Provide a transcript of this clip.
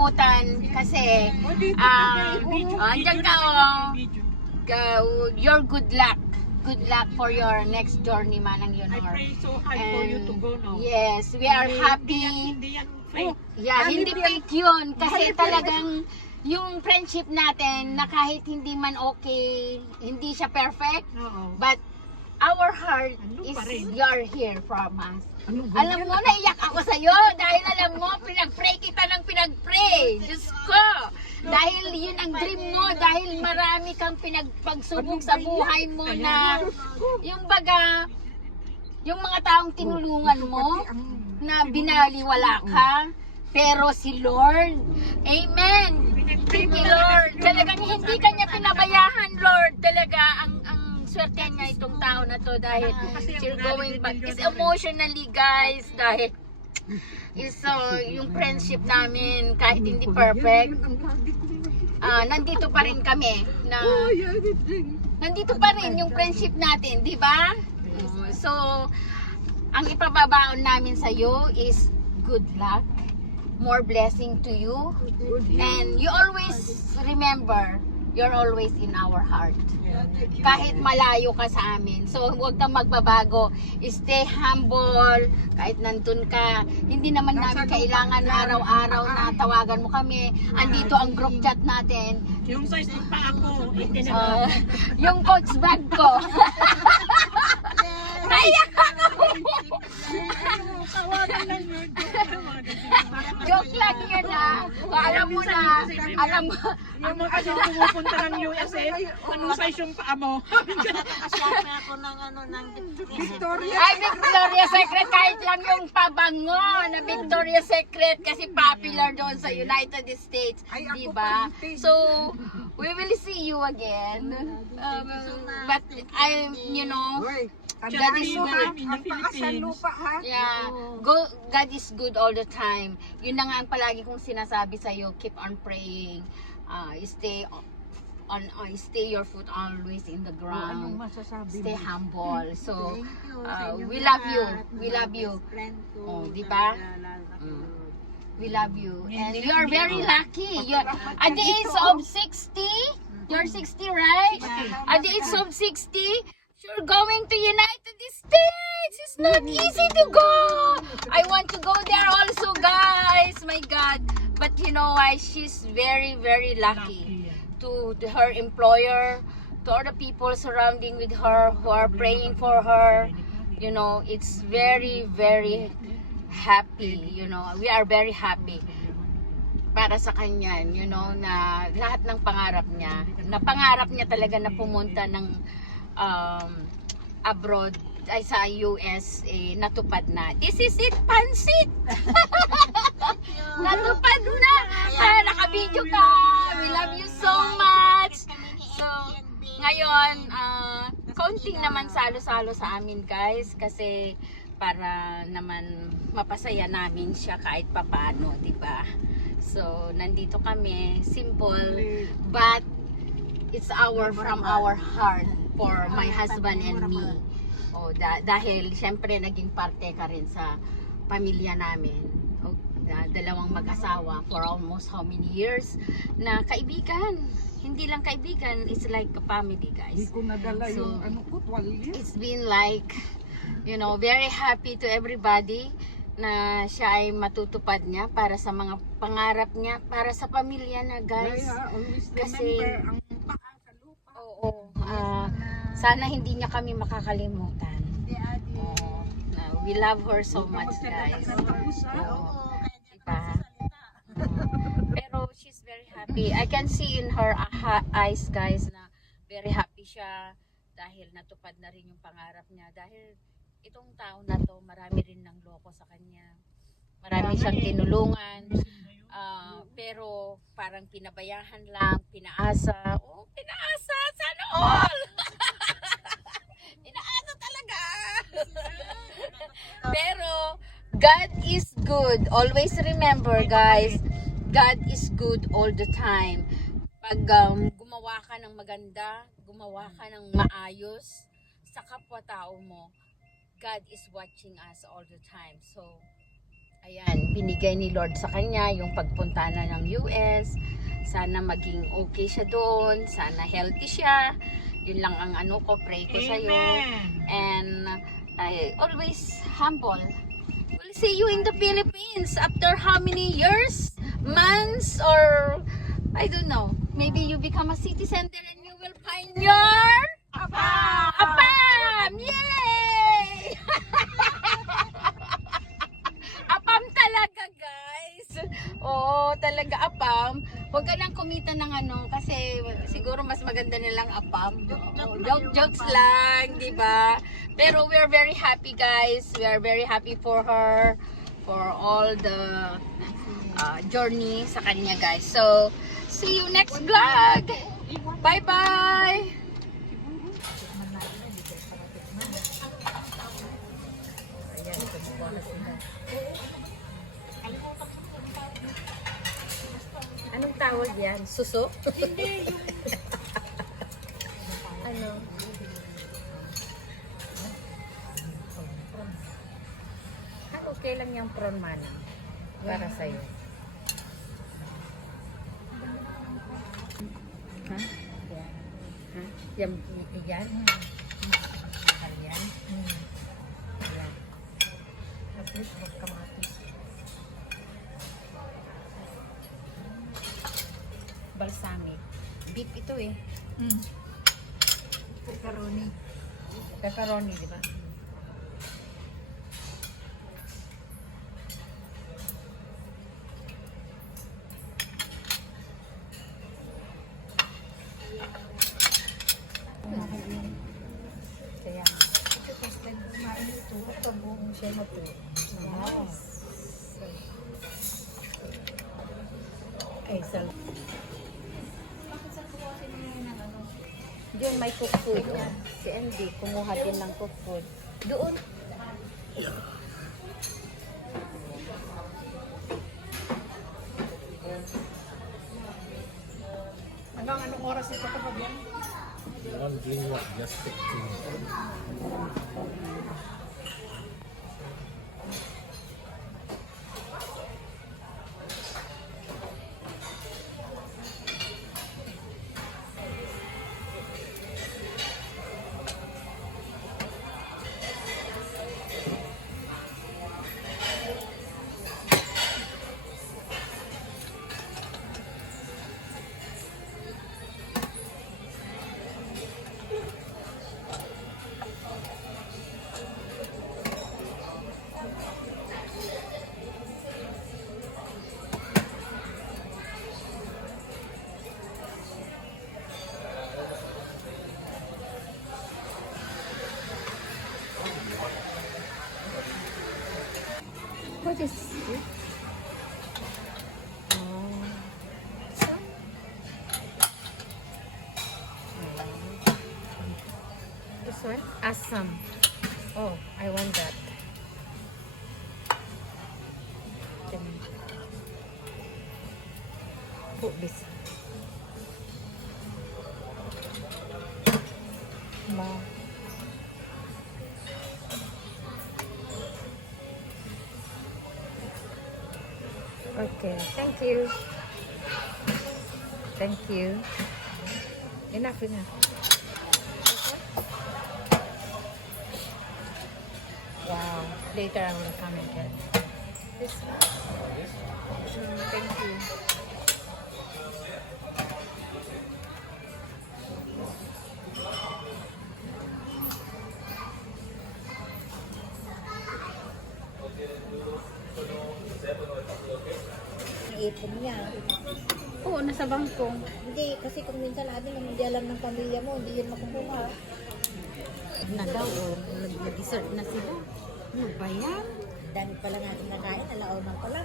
kalimutan kasi andyan ka your good luck. Good luck for your next journey, Manang Yunor. I pray so hard for you to go now. Yes, we are happy. Hindi yan fake. Yeah, hindi fake yun. Kasi talagang yung friendship natin na kahit hindi man okay, hindi siya perfect, but our heart is you're here from us. Alam mo, naiyak ako sa'yo dahil alam mo, pinag-pray kita ng pinag-pray. Diyos ko! Dahil yun ang dream mo, dahil marami kang pinagpagsubok sa buhay mo na yung baga, yung mga taong tinulungan mo na binaliwala ka, pero si Lord, Amen! Thank you, Lord! Talagang hindi kanya pinabayahan, Lord. Talaga, ang swerte niya itong tao na to dahil still going back. It's emotionally, guys, dahil yung friendship namin, kahit hindi perfect, nandito pa rin kami na nandito pa rin yung friendship natin, di ba? So, ang ipababaon namin sa iyo is good luck, more blessing to you, and you always remember, you're always in our heart. Kahit malayo ka sa amin. So, huwag kang magbabago. Stay humble. Kahit nandun ka. Hindi naman namin kailangan araw-araw na tawagan mo kami. Andito ang group chat natin. Yung size ng paa ko, yung coach bag ko. Naiyak ako. Joke lang yan alam mo na. Alam mo. Yung mga pumupunta ng USA, anong size yung paa mo? Nakasyape ako ng Victoria. Ay, Victoria's Secret, kahit lang yung pabango na Victoria's Secret kasi popular doon sa United States, di ba? So, we will see you again. But God is good. Yeah, God is good all the time. Yun na nga ang palagi kong sinasabi sa iyo, keep on praying. Stay your foot always in the ground. Stay humble. So, we love you. We love you. Oh, di ba? We love you. And you are very lucky. You're, at the age of 60, you're 60, right? At the age of 60, you're going to United States. It's not easy to go. I want to go there also, guys. My God. But you know why? She's very, very lucky. To her employer, to all the people surrounding with her who are praying for her. You know, it's very, very happy. You know, we are very happy para sa kanya, you know, na lahat ng pangarap niya, talaga na pumunta ng abroad, ay sa USA, natupad na. This is it, pansit! Natupad na! Naka-video ka! We love you so much! So, ngayon, kaunting naman salo-salo sa amin, guys, kasi para naman mapasaya namin siya kahit papaano, diba? So, nandito kami, simple, but it's from our heart for my husband and me. Dahil syempre naging parte ka rin sa pamilya namin. Dalawang mag-asawa for almost how many years na kaibigan. Hindi lang kaibigan, it's like a family, guys. So, it's been like, you know, very happy to everybody na siya ay matutupad niya para sa mga pangarap niya, para sa pamilya na, guys. Kasi sana hindi niya kami makakalimutan. We love her so much, guys. Diba? Pero she's very happy. I can see in her eyes, guys, na very happy siya dahil natupad na rin yung pangarap niya. Dahil itong taon na to, marami rin ng loko sa kanya. Marami siyang tinulungan. Pero parang pinabayahan lang, pinaasa. Oh, pinaasa! Sana all! Pinaasa talaga! Pero God is good. Always remember, guys, God is good all the time. Pag gumawa ka ng maganda, gumawa ka ng maayos sa kapwa-tao mo, God is watching us all the time. So, Ayan, binigay ni Lord sa kanya yung pagpunta na ng US. Sana maging okay siya doon. Sana healthy siya. Yun lang ang ano ko, pray ko sa'yo. And I always humble. We'll see you in the Philippines after how many years? Months? Or I don't know. Maybe you become a citizen there and you will find your Apam! Apam! Yay! Apam talaga, guys. Oo, talaga apam. Huwag ka nang kumita ng ano kasi siguro mas maganda nilang apam. Jokes lang, di ba? Pero we are very happy, guys. We are very happy for her, for all the journey sa kanya, guys. So, see you next vlog. Bye-bye. Anong tawag yan? Suso? Hindi, yung Ano? Okay lang yung prawn man. Para sa'yo. Ha? Ha? Yan. Yan. Yan. Yan. At least magkamatis. Balsamic. Beef ito eh. pepperoni. Pepperoni, di ba? Kaya, ito kasi kumain ito kapag buong siya na to. Ay, sal. Doon may cook food. Oh. Si Andy, kumuha din ng cook food. Doon. Anong oras ito kapag yan? One drink what? Just stick to What is it? Oh. This one? Assam. Oh, I want that. Put this. More. Okay, thank you. Thank you. Enough. Wow. Later I will come and get this one. Thank you. Ipon niya. Oo, nasa bangko. Hindi, kasi kung minsan natin na hindi alam ng pamilya mo, hindi yun makukuha. Na daw, nag-dessert na sila. Ano ba yan? Dami pala natin nakain, alaon lang pala.